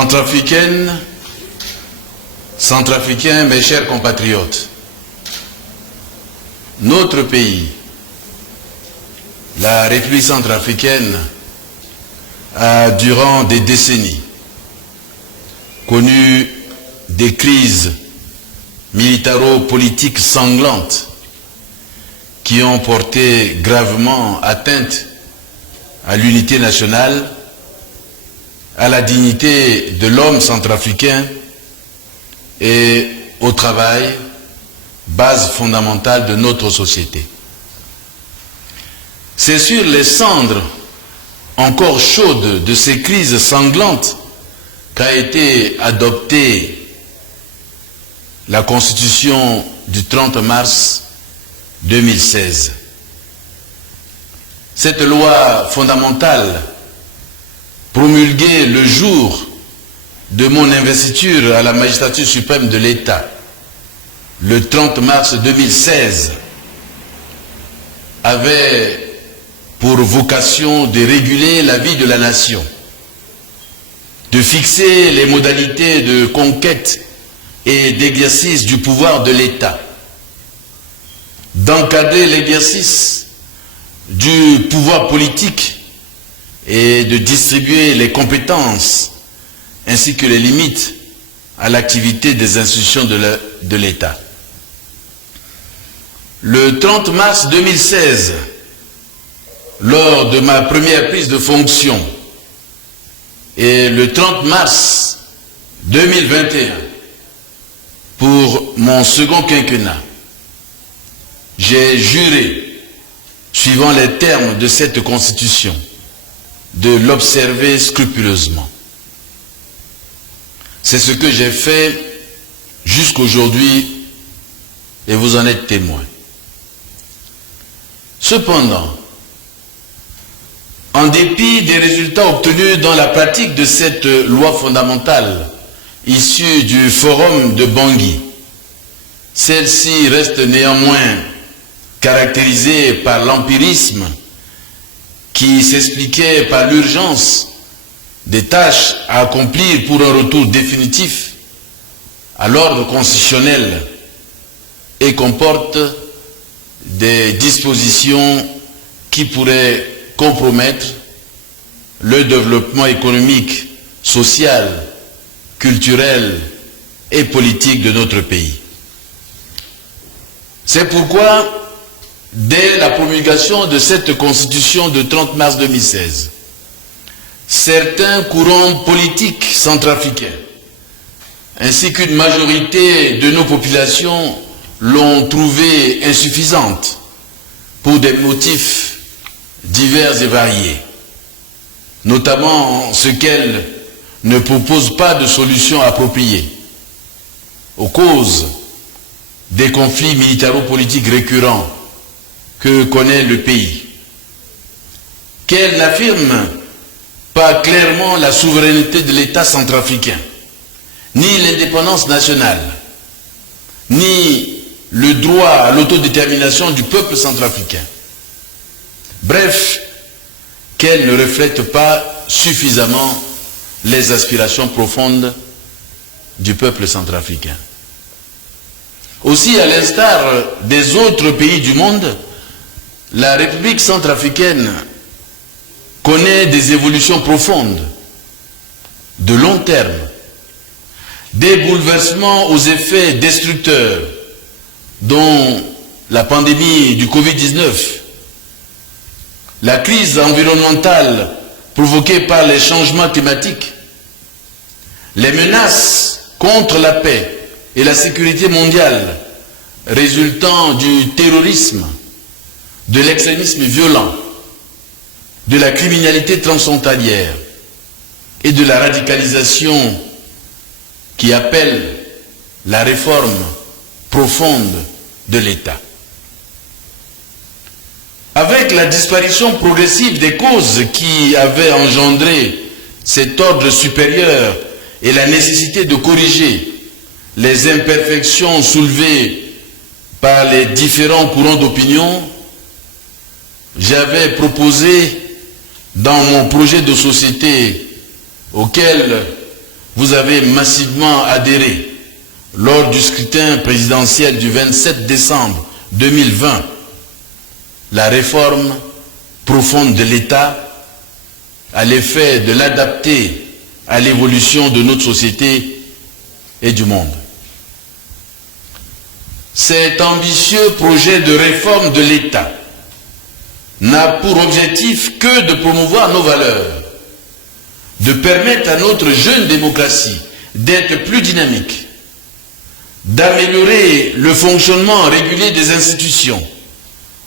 Centrafricaines, Centrafricains, mes chers compatriotes, notre pays, la République centrafricaine, a durant des décennies connu des crises militaro-politiques sanglantes qui ont porté gravement atteinte à l'unité nationale, à la dignité de l'homme centrafricain et au travail, base fondamentale de notre société. C'est sur les cendres encore chaudes de ces crises sanglantes qu'a été adoptée la Constitution du 30 mars 2016. Cette loi fondamentale, promulguée le jour de mon investiture à la magistrature suprême de l'État, le 30 mars 2016, avait pour vocation de réguler la vie de la nation, de fixer les modalités de conquête et d'exercice du pouvoir de l'État, d'encadrer l'exercice du pouvoir politique et de distribuer les compétences ainsi que les limites à l'activité des institutions de l'État. Le 30 mars 2016, lors de ma première prise de fonction, et le 30 mars 2021, pour mon second quinquennat, j'ai juré, suivant les termes de cette Constitution, de l'observer scrupuleusement. C'est ce que j'ai fait jusqu'aujourd'hui et vous en êtes témoins. Cependant, en dépit des résultats obtenus dans la pratique de cette loi fondamentale issue du forum de Bangui, celle-ci reste néanmoins caractérisée par l'empirisme qui s'expliquait par l'urgence des tâches à accomplir pour un retour définitif à l'ordre constitutionnel et comporte des dispositions qui pourraient compromettre le développement économique, social, culturel et politique de notre pays. C'est pourquoi, dès la promulgation de cette Constitution de 30 mars 2016, certains courants politiques centrafricains, ainsi qu'une majorité de nos populations, l'ont trouvée insuffisante pour des motifs divers et variés, notamment ce qu'elle ne propose pas de solution appropriée aux causes des conflits militaro-politiques récurrents que connaît le pays, qu'elle n'affirme pas clairement la souveraineté de l'État centrafricain, ni l'indépendance nationale, ni le droit à l'autodétermination du peuple centrafricain. Bref, qu'elle ne reflète pas suffisamment les aspirations profondes du peuple centrafricain. Aussi, à l'instar des autres pays du monde, la République centrafricaine connaît des évolutions profondes, de long terme, des bouleversements aux effets destructeurs, dont la pandémie du Covid-19, la crise environnementale provoquée par les changements climatiques, les menaces contre la paix et la sécurité mondiale résultant du terrorisme, de l'extrémisme violent, de la criminalité transfrontalière et de la radicalisation qui appelle la réforme profonde de l'État. Avec la disparition progressive des causes qui avaient engendré cet ordre supérieur et la nécessité de corriger les imperfections soulevées par les différents courants d'opinion, j'avais proposé dans mon projet de société auquel vous avez massivement adhéré lors du scrutin présidentiel du 27 décembre 2020, la réforme profonde de l'État à l'effet de l'adapter à l'évolution de notre société et du monde. Cet ambitieux projet de réforme de l'État n'a pour objectif que de promouvoir nos valeurs, de permettre à notre jeune démocratie d'être plus dynamique, d'améliorer le fonctionnement régulier des institutions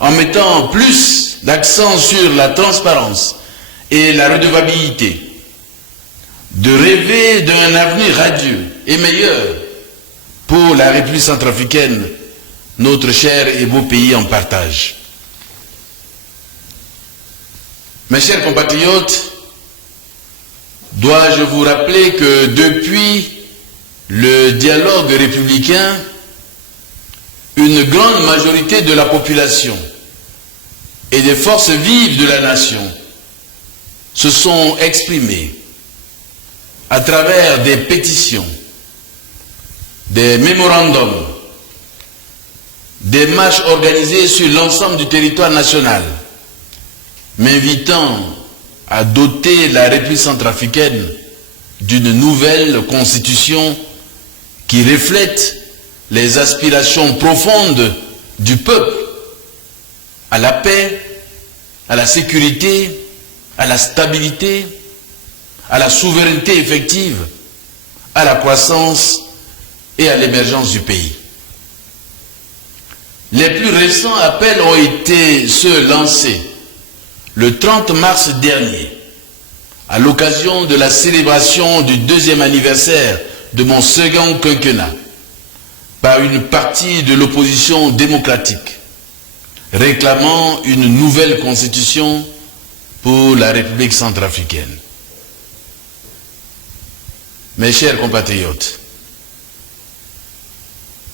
en mettant plus l'accent sur la transparence et la redevabilité, de rêver d'un avenir radieux et meilleur pour la République centrafricaine, notre cher et beau pays en partage. Mes chers compatriotes, dois-je vous rappeler que depuis le dialogue républicain, une grande majorité de la population et des forces vives de la nation se sont exprimées à travers des pétitions, des mémorandums, des marches organisées sur l'ensemble du territoire national, m'invitant à doter la République centrafricaine d'une nouvelle constitution qui reflète les aspirations profondes du peuple à la paix, à la sécurité, à la stabilité, à la souveraineté effective, à la croissance et à l'émergence du pays. Les plus récents appels ont été ceux lancés le 30 mars dernier, à l'occasion de la célébration du 2e anniversaire de mon second quinquennat, par une partie de l'opposition démocratique, réclamant une nouvelle constitution pour la République centrafricaine. Mes chers compatriotes,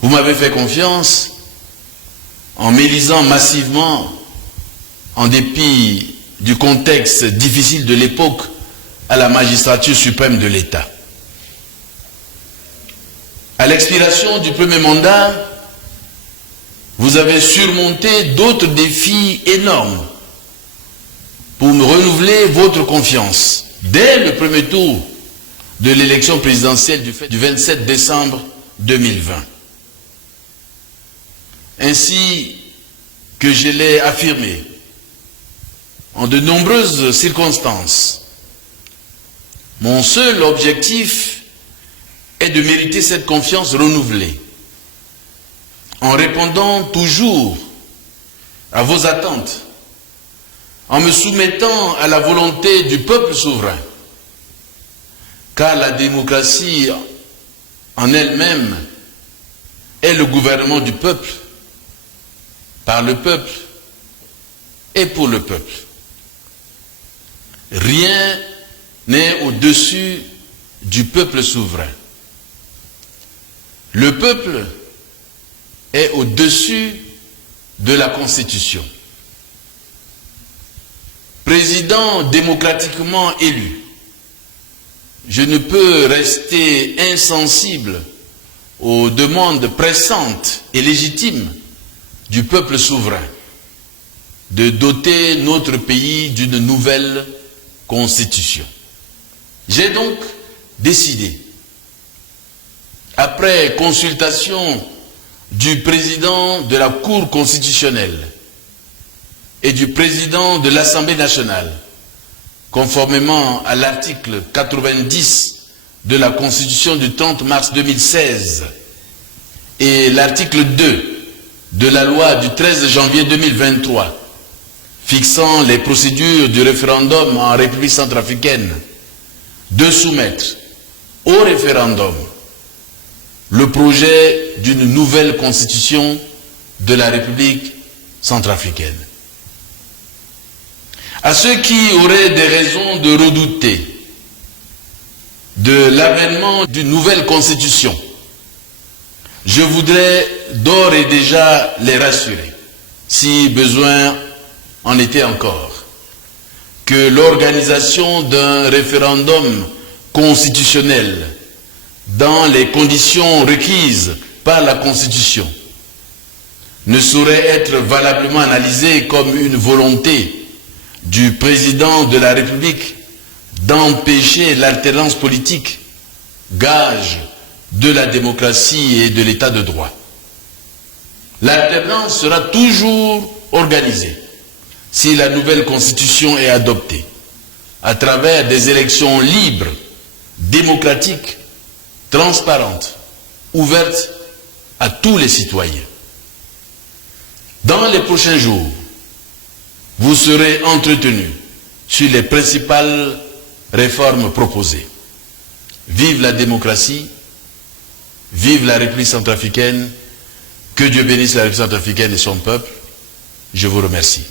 vous m'avez fait confiance en m'élisant massivement, en dépit du contexte difficile de l'époque, à la magistrature suprême de l'État. À l'expiration du premier mandat, vous avez surmonté d'autres défis énormes pour me renouveler votre confiance dès le premier tour de l'élection présidentielle du 27 décembre 2020. Ainsi que je l'ai affirmé en de nombreuses circonstances, mon seul objectif est de mériter cette confiance renouvelée, en répondant toujours à vos attentes, en me soumettant à la volonté du peuple souverain, car la démocratie en elle-même est le gouvernement du peuple, par le peuple et pour le peuple. Rien n'est au-dessus du peuple souverain. Le peuple est au-dessus de la Constitution. Président démocratiquement élu, je ne peux rester insensible aux demandes pressantes et légitimes du peuple souverain de doter notre pays d'une nouvelle constitution. J'ai donc décidé, après consultation du président de la Cour constitutionnelle et du président de l'Assemblée nationale, conformément à l'article 90 de la Constitution du 30 mars 2016 et l'article 2 de la loi du 13 janvier 2023 fixant les procédures du référendum en République centrafricaine, de soumettre au référendum le projet d'une nouvelle constitution de la République centrafricaine. À ceux qui auraient des raisons de redouter de l'avènement d'une nouvelle constitution, je voudrais d'ores et déjà les rassurer, si besoin en était encore, que l'organisation d'un référendum constitutionnelle dans les conditions requises par la Constitution ne saurait être valablement analysée comme une volonté du président de la République d'empêcher l'alternance politique, gage de la démocratie et de l'état de droit. L'alternance sera toujours organisée si la nouvelle Constitution est adoptée à travers des élections libres, démocratiques, transparentes, ouvertes à tous les citoyens. Dans les prochains jours, vous serez entretenus sur les principales réformes proposées. Vive la démocratie, vive la République centrafricaine, que Dieu bénisse la République centrafricaine et son peuple. Je vous remercie.